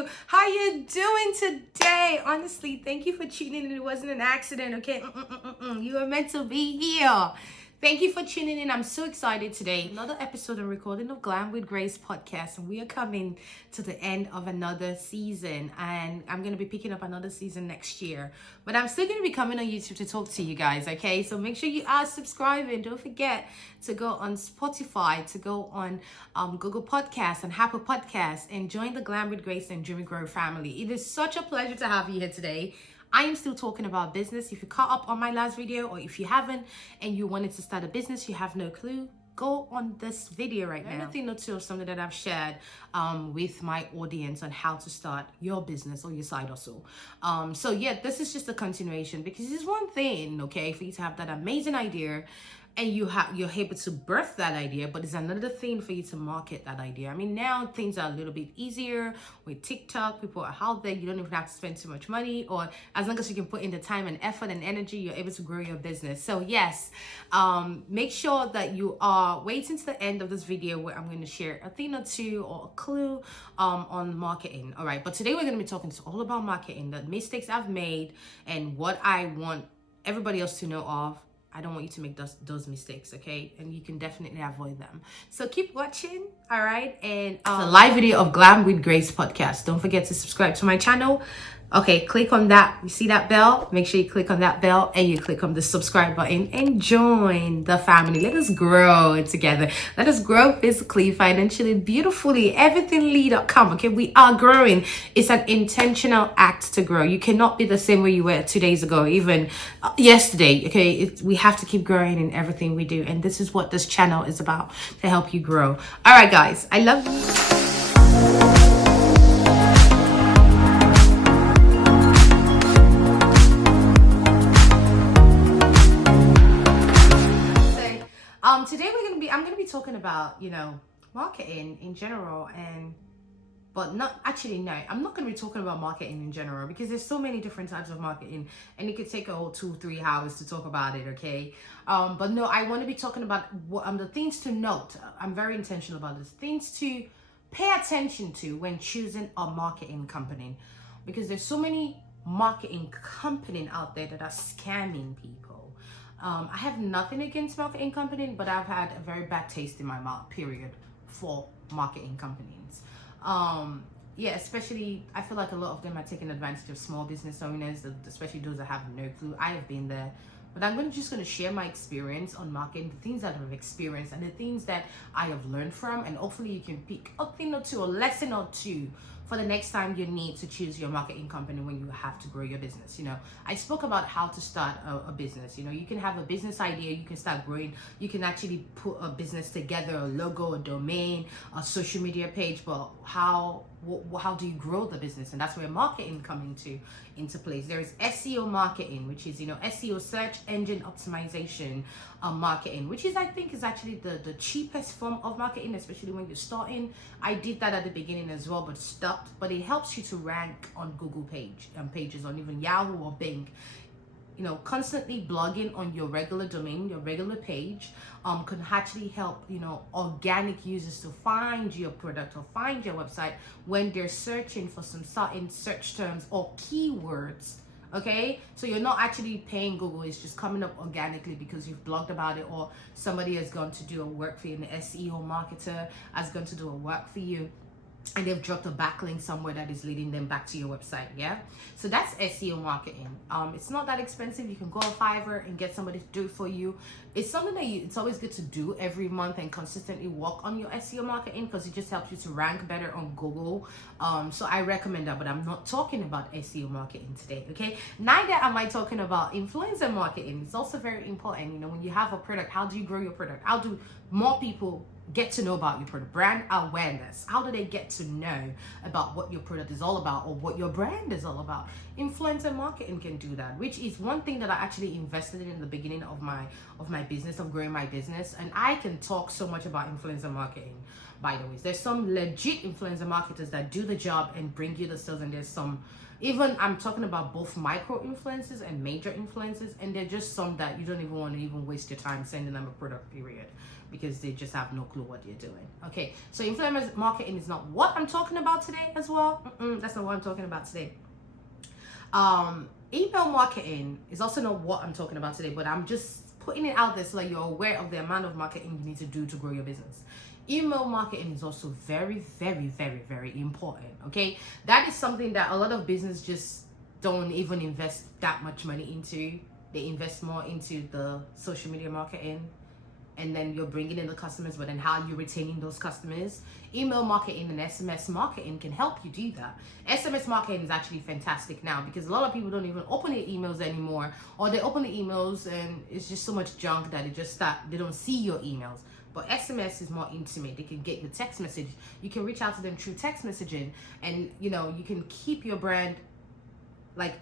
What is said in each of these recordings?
you? How you doing today? Honestly, thank you for tuning in. It wasn't an accident, okay? You were meant to be here. Thank you for tuning in. I'm so excited today. Another episode and recording of Glam with Grace podcast, and we are coming to the end of another season, and I'm going to be picking up another season next year. But I'm still going to be coming on YouTube to talk to you guys, okay? So make sure you are subscribing. Don't forget to go on Spotify, to go on Google Podcasts and Apple Podcasts, and join the Glam with Grace and Jimmy Grow family. It is such a pleasure to have you here today. I am still talking about business. If you caught up on my last video, or if you haven't and you wanted to start a business, you have no clue, go on this video right now. Anything or two of something that I've shared with my audience on how to start your business or your side hustle. So yeah, this is just a continuation, because it's one thing, okay, for you to have that amazing idea and you're able to birth that idea, but it's another thing for you to market that idea. I mean, now things are a little bit easier with TikTok. People are out there. You don't even have to spend too much money, or as long as you can put in the time and effort and energy, you're able to grow your business. So yes, make sure that you are waiting to the end of this video, where I'm going to share a thing or two or a clue on marketing. All right, but today we're going to be talking all about marketing, the mistakes I've made, and what I want everybody else to know of. I don't want you to make those mistakes, okay? And you can definitely avoid them. So keep watching, all right? And the live video of Glam with Grace podcast. Don't forget to subscribe to my channel. Okay, click on that. You see that bell? Make sure you click on that bell and you click on the subscribe button and join the family. Let us grow together. Let us grow physically, financially, beautifully, everythingly.com. Okay, we are growing. It's an intentional act to grow. You cannot be the same way you were 2 days ago, even yesterday. Okay, we have to keep growing in everything we do. And this is what this channel is about, to help you grow. All right, guys, I love you. Today I'm gonna be talking about, marketing in general, but not actually, no, I'm not gonna be talking about marketing in general, because there's so many different types of marketing and it could take a whole 2-3 hours to talk about it, okay? But no, I want to be talking about the things to note. I'm very intentional about this. Things to pay attention to when choosing a marketing company, because there's so many marketing companies out there that are scamming people. I have nothing against marketing companies, but I've had a very bad taste in my mouth, period, for marketing companies. Yeah, especially, I feel like a lot of them are taking advantage of small business owners, especially those that have no clue. I have been there. But I'm just going to share my experience on marketing, the things that I've experienced and the things that I have learned from, and hopefully you can pick a thing or two, a lesson or two, for the next time you need to choose your marketing company when you have to grow your business. I spoke about how to start a business. You can have a business idea, you can start growing, you can actually put a business together, a logo, a domain, a social media page, but how do you grow the business? And that's where marketing comes into place. There is SEO marketing, which is SEO, search engine optimization marketing, which is, I think, is actually the cheapest form of marketing, especially when you're starting. I did that at the beginning as well, but stopped. But it helps you to rank on Google pages, on even Yahoo or Bing. Constantly blogging on your regular domain, your regular page, can actually help, organic users to find your product or find your website when they're searching for some certain search terms or keywords. Okay, so you're not actually paying Google, it's just coming up organically because you've blogged about it, or somebody has gone to do a work for you, an SEO marketer has gone to do a work for you, and they've dropped a backlink somewhere that is leading them back to your website. Yeah, so that's SEO marketing. It's not that expensive. You can go on Fiverr and get somebody to do it for you. It's something that it's always good to do every month and consistently work on your SEO marketing, because it just helps you to rank better on Google. So I recommend that, but I'm not talking about SEO marketing today, okay? Neither am I talking about influencer marketing. It's also very important. When you have a product, how do you grow your product? How do more people get to know about your product? Brand awareness. How do they get to know about what your product is all about, or what your brand is all about? Influencer marketing can do that, which is one thing that I actually invested in the beginning of my business, of growing my business. And I can talk so much about influencer marketing, by the way. There's some legit influencer marketers that do the job and bring you the sales, and there's some, even I'm talking about both micro influencers and major influencers, and they're just some that you don't even want to even waste your time sending them a product, period. because they just have no clue what you're doing. Okay, so influencer marketing is not what I'm talking about today as well. That's not what I'm talking about today. Email marketing is also not what I'm talking about today, but I'm just putting it out there so that you're aware of the amount of marketing you need to do to grow your business. Email marketing is also very, very, very, very important. Okay, that is something that a lot of business just don't even invest that much money into. They invest more into the social media marketing, and then you're bringing in the customers, but then how you're retaining those customers. Email marketing and SMS marketing can help you do that. SMS marketing is actually fantastic now because a lot of people don't even open their emails anymore, or they open the emails and it's just so much junk that they don't see your emails. But SMS is more intimate. They can get your text message. You can reach out to them through text messaging, and you can keep your brand like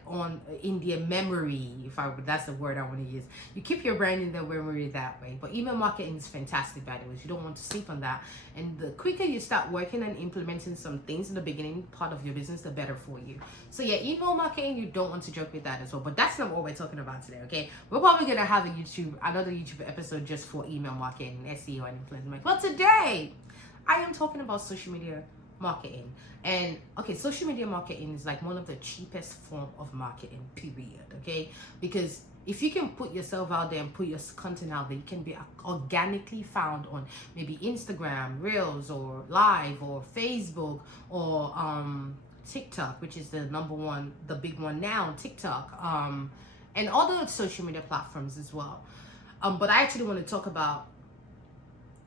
in their memory, that's the word I want to use. You keep your brand in their memory that way. But email marketing is fantastic, by the way. You don't want to sleep on that. And the quicker you start working and implementing some things in the beginning part of your business, the better for you. So yeah, email marketing, you don't want to joke with that as well. But that's not what we're talking about today, okay? We're probably gonna have another YouTube episode just for email marketing, SEO, and influencer marketing. But today, I am talking about social media marketing. And okay, social media marketing is like one of the cheapest form of marketing, period. Okay, because if you can put yourself out there and put your content out there, you can be organically found on maybe Instagram Reels or Live or Facebook or TikTok, which is the big one now, TikTok, and other social media platforms as well. But I actually want to talk about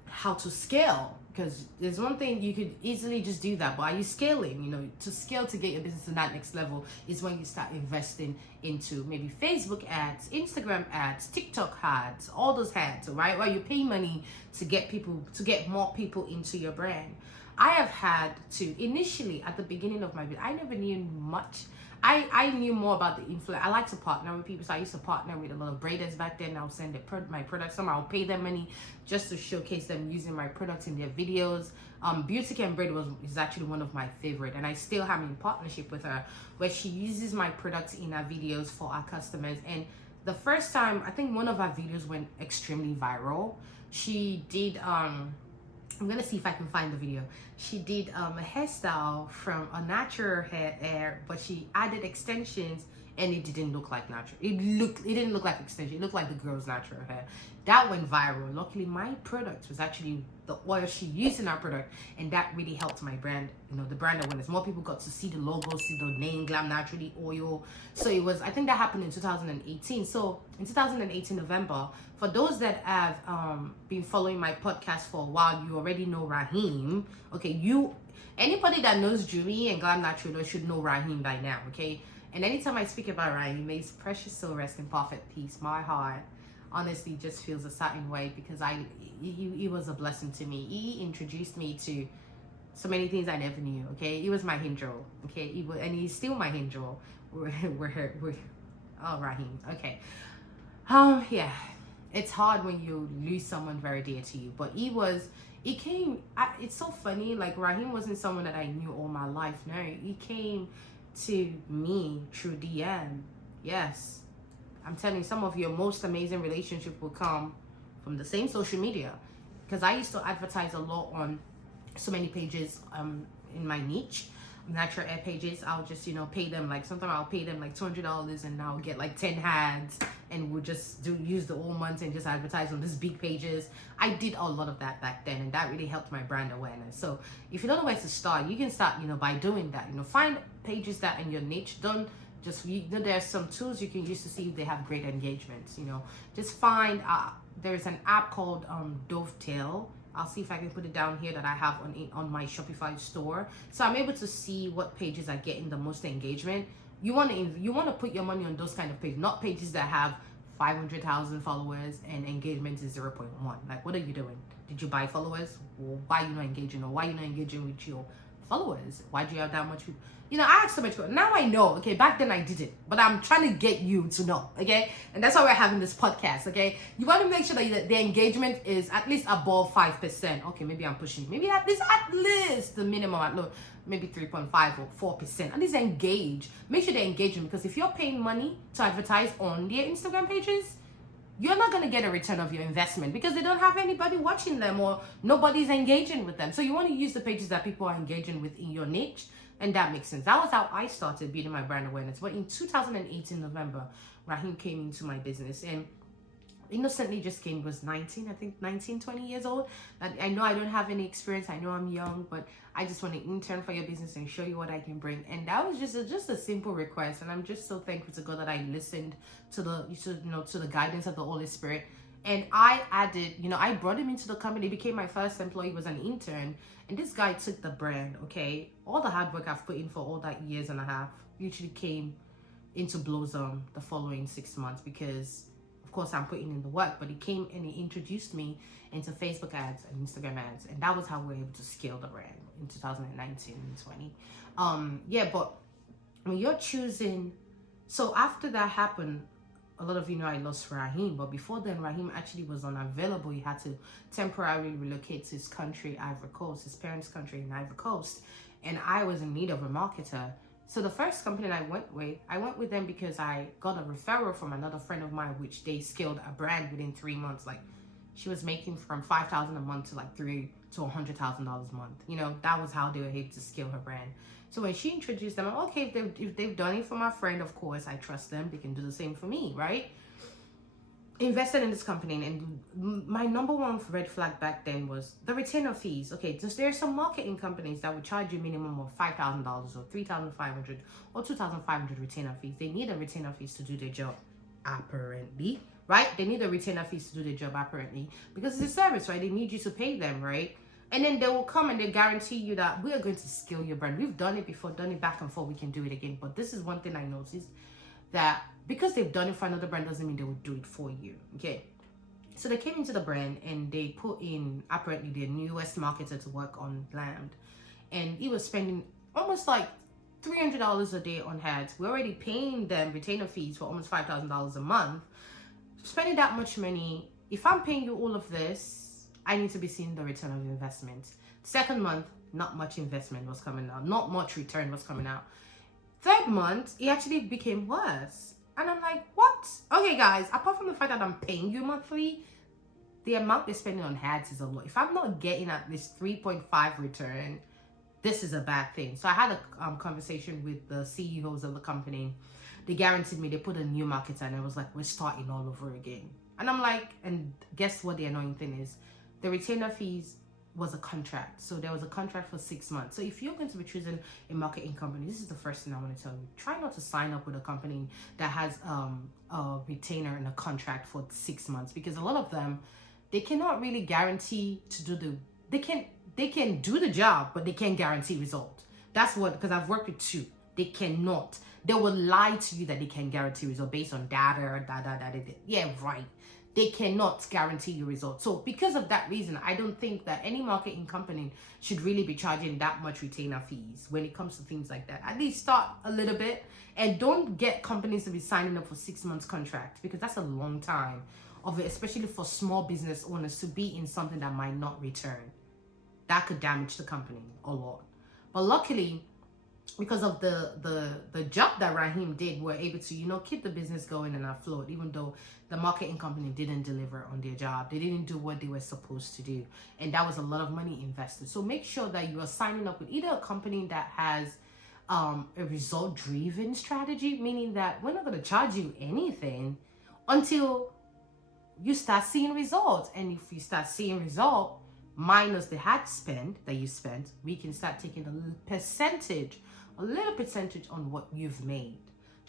how to scale, because there's one thing you could easily just do that, but are you scaling? To scale to get your business to that next level is when you start investing into maybe Facebook ads, Instagram ads, TikTok ads, all those ads, right? Where you pay money to get more people into your brand. I have had to initially at the beginning of my business, I never knew much. I knew more about the influence. I like to partner with people, so I used to partner with a lot of braiders back then. I'll send my products. I'll pay them money just to showcase them using my products in their videos. Beauty Can Braid is actually one of my favorite, and I still have in partnership with her, where she uses my products in her videos for our customers. And the first time, I think one of our videos went extremely viral. She did I'm gonna see if I can find the video. She did a hairstyle from a natural hair, but she added extensions, and it didn't look like natural. It didn't look like extension. It looked like the girl's natural hair. That went viral. Luckily, my product was actually the oil she used in our product, and that really helped my brand. The brand awareness. More people got to see the logo, see the name, Glam Naturally Oil. So it was. I think that happened in 2018. So in 2018 November, for those that have been following my podcast for a while, you already know Raheem. Okay, anybody that knows Jumi and Glam Naturally should know Raheem by now. Okay. And anytime I speak about Raheem, may his precious soul rest in perfect peace. My heart honestly just feels a certain way because he was a blessing to me. He introduced me to so many things I never knew. Okay, he was my angel. Okay, and he's still my angel. Raheem. Okay. Yeah, it's hard when you lose someone very dear to you, but it's so funny. Like Raheem wasn't someone that I knew all my life. No, he came to me through DM. Yes, I'm telling you, some of your most amazing relationship will come from the same social media, because I used to advertise a lot on so many pages in my niche, natural hair pages. I'll just pay them, like sometimes I'll pay them like $200 and I'll get like 10 ads, and we'll just use the whole month and just advertise on these big pages. I did a lot of that back then, and that really helped my brand awareness. So if you don't know where to start, you can start by doing that. Find pages that in your niche. Don't just there's some tools you can use to see if they have great engagements. Just find there's an app called Dovetail. I'll see if I can put it down here that I have on my Shopify store, so I'm able to see what pages are getting the most engagement. You want to put your money on those kind of pages, not pages that have 500,000 followers and engagement is 0.1. Like, what are you doing? Did you buy followers? Or why are you not engaging? Or why are you not engaging with your followers? Why do you have that much people? I asked so much. Now I know. Okay, back then I didn't, but I'm trying to get you to know. Okay, and that's why we're having this podcast. Okay, you want to make sure that the engagement is at least above 5%. Okay, maybe I'm pushing. Maybe at least the minimum. Maybe 3.5 or 4%. At least engage. Make sure they're engaging, because if you're paying money to advertise on their Instagram pages, you're not going to get a return of your investment because they don't have anybody watching them or nobody's engaging with them. So you want to use the pages that people are engaging with in your niche. And that makes sense. That was how I started building my brand awareness. But in 2018 November, Raheem came into my business and innocently just came, was 19, I think 19, 20 years old. I know I don't have any experience. I know I'm young, but I just want to intern for your business and show you what I can bring. And that was just a simple request. And I'm just so thankful to God that I listened to the guidance of the Holy Spirit. And I added, I brought him into the company. He became my first employee. He was an intern. And this guy took the brand, okay? All the hard work I've put in for all that years and a half usually came into blossom the following 6 months because, of course, I'm putting in the work. But he came and he introduced me into Facebook ads and Instagram ads. And that was how we were able to scale the brand in 2019 and 20. But when you're choosing... So after that happened, a lot of you know I lost Raheem, but before then, Raheem actually was unavailable. He had to temporarily relocate to his country, Ivory Coast, his parents' country in Ivory Coast, and I was in need of a marketer. So the first company I went with them because I got a referral from another friend of mine, which they scaled a brand within 3 months. Like, she was making from $5,000 a month to like $300,000 to $100,000 a month. That was how they were able to scale her brand. So when she introduced them, okay, if they've done it for my friend, of course, I trust them. They can do the same for me, right? Invested in this company, and my number one red flag back then was the retainer fees. Okay, so there are some marketing companies that would charge you minimum of $5,000 or $3,500 or $2,500 retainer fees. They need a retainer fees to do their job, apparently, right? They need a retainer fees to do their job, apparently, because it's a service, right? They need you to pay them, right? And then they will come and they guarantee you that we are going to scale your brand. We've done it before, done it back and forth. We can do it again. But this is one thing I noticed, that because they've done it for another brand doesn't mean they will do it for you. Okay. So they came into the brand and they put in apparently their newest marketer to work on Glammed. And he was spending almost like $300 a day on ads. We're already paying them retainer fees for almost $5,000 a month. Spending that much money, if I'm paying you all of this, I need to be seeing the return of investment. Second month, not much investment was coming out. Not much return was coming out. Third month, it actually became worse. And I'm like, what? Okay, guys, apart from the fact that I'm paying you monthly, the amount they're spending on ads is a lot. If I'm not getting at least 3.5 return, this is a bad thing. So I had a conversation with the CEOs of the company. They guaranteed me, they put a new marketer, and it was like, we're starting all over again. And I'm like, and guess what the annoying thing is? The retainer fees was a contract. So there was a contract for 6 months. So if you're going to be choosing a marketing company, this is the first thing I want to tell you. Try not to sign up with a company that has a retainer and a contract for 6 months, because a lot of them, they cannot really guarantee to do they can do the job, but they can't guarantee result. That's what, because I've worked with two. They cannot. They will lie to you that they can guarantee result based on data. Yeah, right. They cannot guarantee you results. So because of that reason, I don't think that any marketing company should really be charging that much retainer fees when it comes to things like that. At least start a little bit, and don't get companies to be signing up for 6 months contracts, because that's a long time of it, especially for small business owners to be in something that might not return. That could damage the company a lot. But luckily, because of the job that Raheem did, we're able to, keep the business going and afloat, even though the marketing company didn't deliver on their job. They didn't do what they were supposed to do. And that was a lot of money invested. So make sure that you are signing up with either a company that has a result-driven strategy, meaning that we're not going to charge you anything until you start seeing results. And if you start seeing results, minus the ad spend that you spent, we can start taking a little percentage on what you've made.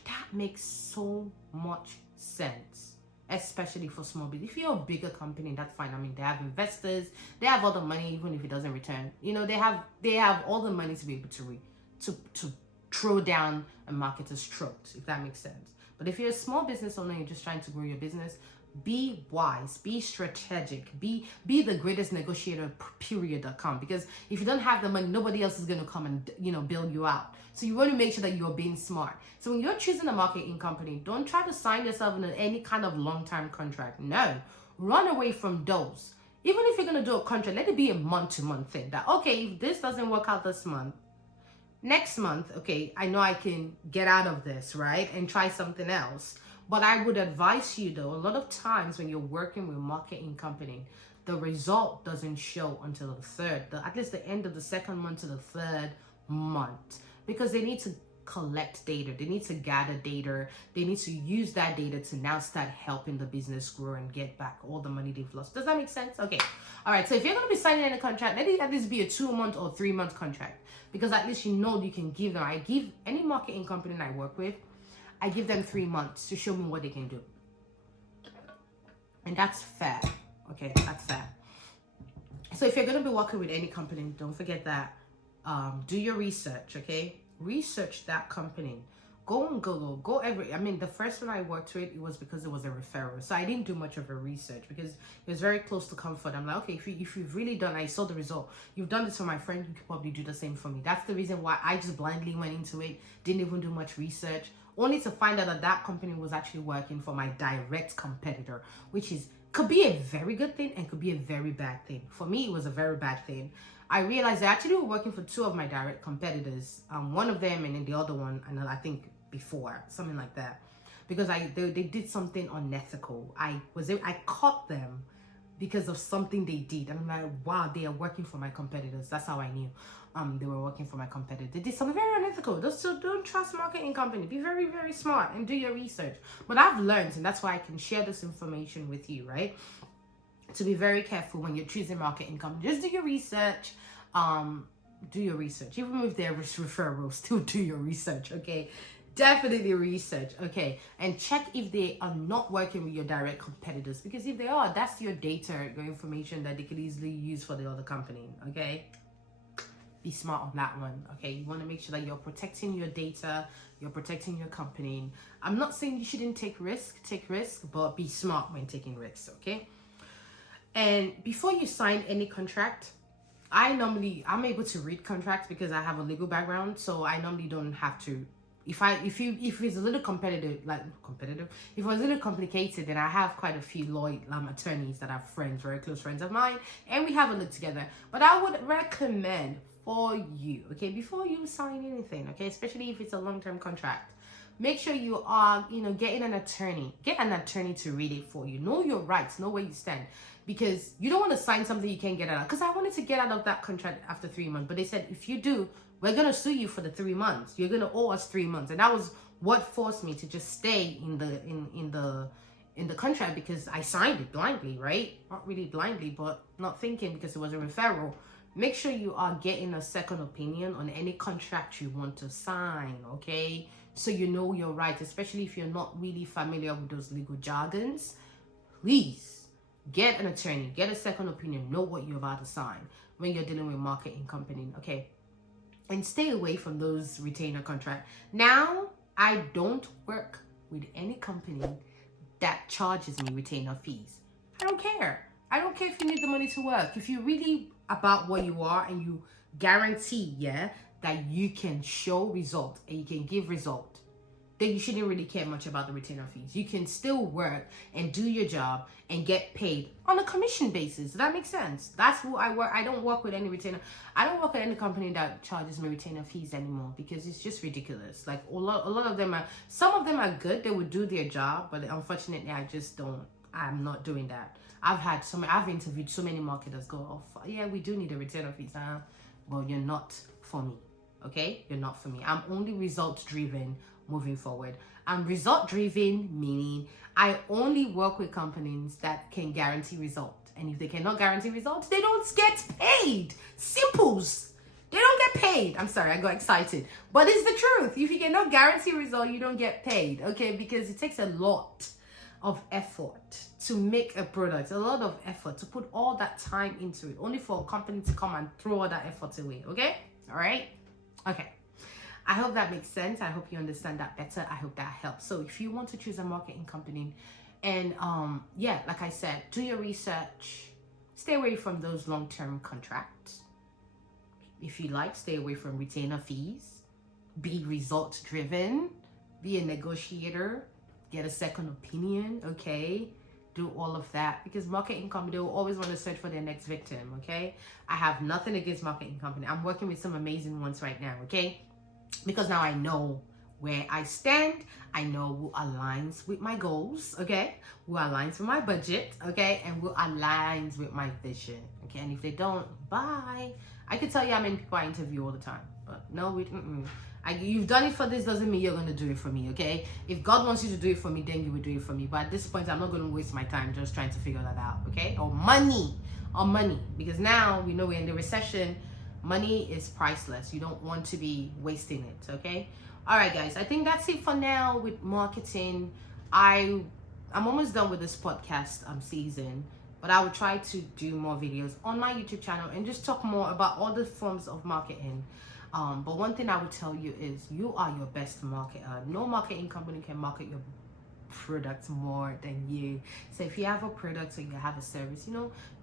That makes so much sense, especially for small business. If you're a bigger company, that's fine. I mean, they have investors, they have all the money, even if it doesn't return. They have all the money to be able to throw down a marketer's throat, if that makes sense. But if you're a small business owner, you're just trying to grow your business, be wise, be strategic, be the greatest negotiator, period.com. Because if you don't have the money, nobody else is going to come and, bail you out. So you want to make sure that you're being smart. So when you're choosing a marketing company, don't try to sign yourself in any kind of long-term contract. No, run away from those. Even if you're going to do a contract, let it be a month-to-month thing. That, okay, if this doesn't work out this month, next month, okay, I know I can get out of this, right? And try something else. But I would advise you though, a lot of times when you're working with marketing company, the result doesn't show until at least the end of the second month to the third month, because they need to collect data, they need to gather data, they need to use that data to now start helping the business grow and get back all the money they've lost. Does that make sense? Okay. All right. So if you're going to be signing any contract, let it at least be a 2-month or 3-month contract, because at least you can give them. I give any marketing company I work with, I give them 3 months to show me what they can do. And that's fair. Okay, that's fair. So if you're going to be working with any company, don't forget that. Do your research, okay? Research that company. Go on Google. The first one I worked with, it was because it was a referral. So I didn't do much of a research because it was very close to comfort. I'm like, okay, if you've really done, I saw the result. You've done this for my friend, you could probably do the same for me. That's the reason why I just blindly went into it. Didn't even do much research. Only to find out that company was actually working for my direct competitor, which could be a very good thing and could be a very bad thing. For me, it was a very bad thing. I realized they actually were working for 2 of my direct competitors. One of them and then the other one, and I think before, something like that. Because they did something unethical. I caught them because of something they did. And I'm like, wow, they are working for my competitors. That's how I knew they were working for my competitors. They did something very unethical. So don't trust marketing company. Be very, very smart and do your research. But I've learned, and that's why I can share this information with you, right? To be very careful when you're choosing marketing company. Just do your research. Do your research. Even if they're referrals, still do your research, okay? Definitely research, okay? And check if they are not working with your direct competitors, because if they are, that's your data, your information that they could easily use for the other company, okay? Be smart on that one, okay? You want to make sure that you're protecting your data, you're protecting your company. I'm not saying you shouldn't take risk, but be smart when taking risks, okay? And before you sign any contract, I'm able to read contracts because I have a legal background, so I normally don't have to. If it's a little if it was a little complicated, then I have quite a few attorneys that are friends, very close friends of mine, and we have a look together. But I would recommend for you, okay, before you sign anything, okay, especially if it's a long-term contract, make sure you are, getting an attorney. Get an attorney to read it for you. Know your rights, know where you stand. Because you don't want to sign something you can't get out of. Because I wanted to get out of that contract after 3 months. But they said, if you do, we're going to sue you for the 3 months. You're going to owe us 3 months. And that was what forced me to just stay in the contract, because I signed it blindly, right? Not really blindly, but not thinking, because it was a referral. Make sure you are getting a second opinion on any contract you want to sign, okay? So you know your rights, especially if you're not really familiar with those legal jargons. Please get an attorney, get a second opinion, know what you're about to sign when you're dealing with marketing company, okay? And stay away from those retainer contracts. Now, I don't work with any company that charges me retainer fees. I don't care. I don't care if you need the money to work. If you're really about what you are and you guarantee, that you can show result and you can give result, then you shouldn't really care much about the retainer fees. You can still work and do your job and get paid on a commission basis. Does that make sense? That's who I work. I don't work with any retainer. I don't work with any company that charges me retainer fees anymore, because it's just ridiculous. Like a lot of them are, some of them are good. They would do their job, but unfortunately I just don't. I'm not doing that. I've interviewed so many marketers go, oh yeah, we do need a retainer fees. Well, you're not for me. Okay? You're not for me. I'm only results driven moving forward. I'm result driven, meaning I only work with companies that can guarantee results. And if they cannot guarantee results, they don't get paid. Simples. They don't get paid. I'm sorry, I got excited. But it's the truth. If you cannot guarantee result, you don't get paid. Okay? Because it takes a lot of effort to make a product, a lot of effort to put all that time into it, only for a company to come and throw all that effort away. Okay? All right? Okay. I hope that makes sense. I hope you understand that better. I hope that helps. So if you want to choose a marketing company, and like I said, do your research. Stay away from those long-term contracts. If you like, stay away from retainer fees. Be results driven. Be a negotiator. Get a second opinion, okay? Do all of that, because marketing company, they will always want to search for their next victim, okay? I have nothing against marketing company. I'm working with some amazing ones right now, okay? Because now I know where I stand. I know who aligns with my goals, okay? Who aligns with my budget, okay? And who aligns with my vision, okay? And if they don't, bye. I can tell you how many people I interview all the time, but no, you've done it for this doesn't mean you're going to do it for me, okay? If God wants you to do it for me, then you will do it for me. But at this point, I'm not going to waste my time just trying to figure that out, okay? Or money, because now we know we're in the recession. Money is priceless. You don't want to be wasting it, okay? All right, guys, I think that's it for now with marketing. I'm almost done with this podcast season, but I will try to do more videos on my YouTube channel and just talk more about all the forms of marketing. But one thing I would tell you is you are your best marketer. No marketing company can market your product more than you. So if you have a product or you have a service,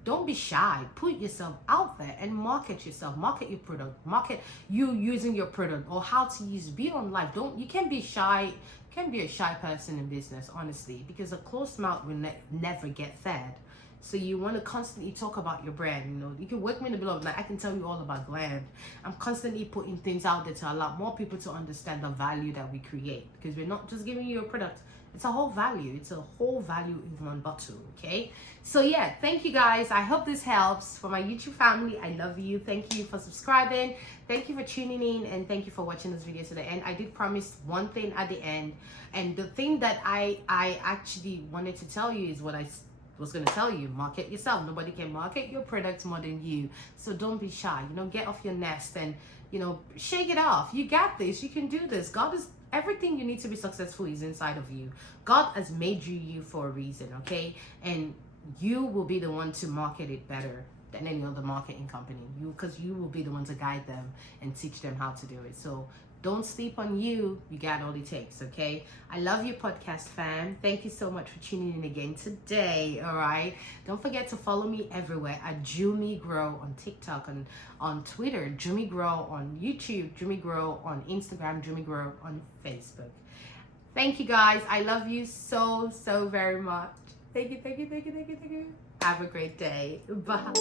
don't be shy. Put yourself out there and market yourself. Market your product. Market you using your product or how to use. Be on live. You can't be shy. You can't be a shy person in business, honestly, because a closed mouth will never get fed. So you want to constantly talk about your brand. You can wake me in the middle of the night. I can tell you all about Glam. I'm constantly putting things out there to allow more people to understand the value that we create, because we're not just giving you a product. It's a whole value. It's a whole value in one bottle, okay? So yeah, thank you guys. I hope this helps. For my YouTube family, I love you. Thank you for subscribing. Thank you for tuning in, and thank you for watching this video to the end. I did promise one thing at the end, and the thing that I actually wanted to tell you is what I was going to tell you. Market yourself. Nobody can market your products more than you. So don't be shy. Get off your nest and shake it off. You got this. You can do this. Everything you need to be successful is inside of you. God has made you for a reason, okay? And you will be the one to market it better than any other marketing company. Because you will be the one to guide them and teach them how to do it. So don't sleep on you. You got all it takes, okay? I love you, podcast fam. Thank you so much for tuning in again today, all right? Don't forget to follow me everywhere at Jumi Grow on TikTok, on Twitter, Jumi Grow on YouTube, Jumi Grow on Instagram, Jumi Grow on Facebook. Thank you, guys. I love you so, so very much. Thank you. Have a great day. Bye.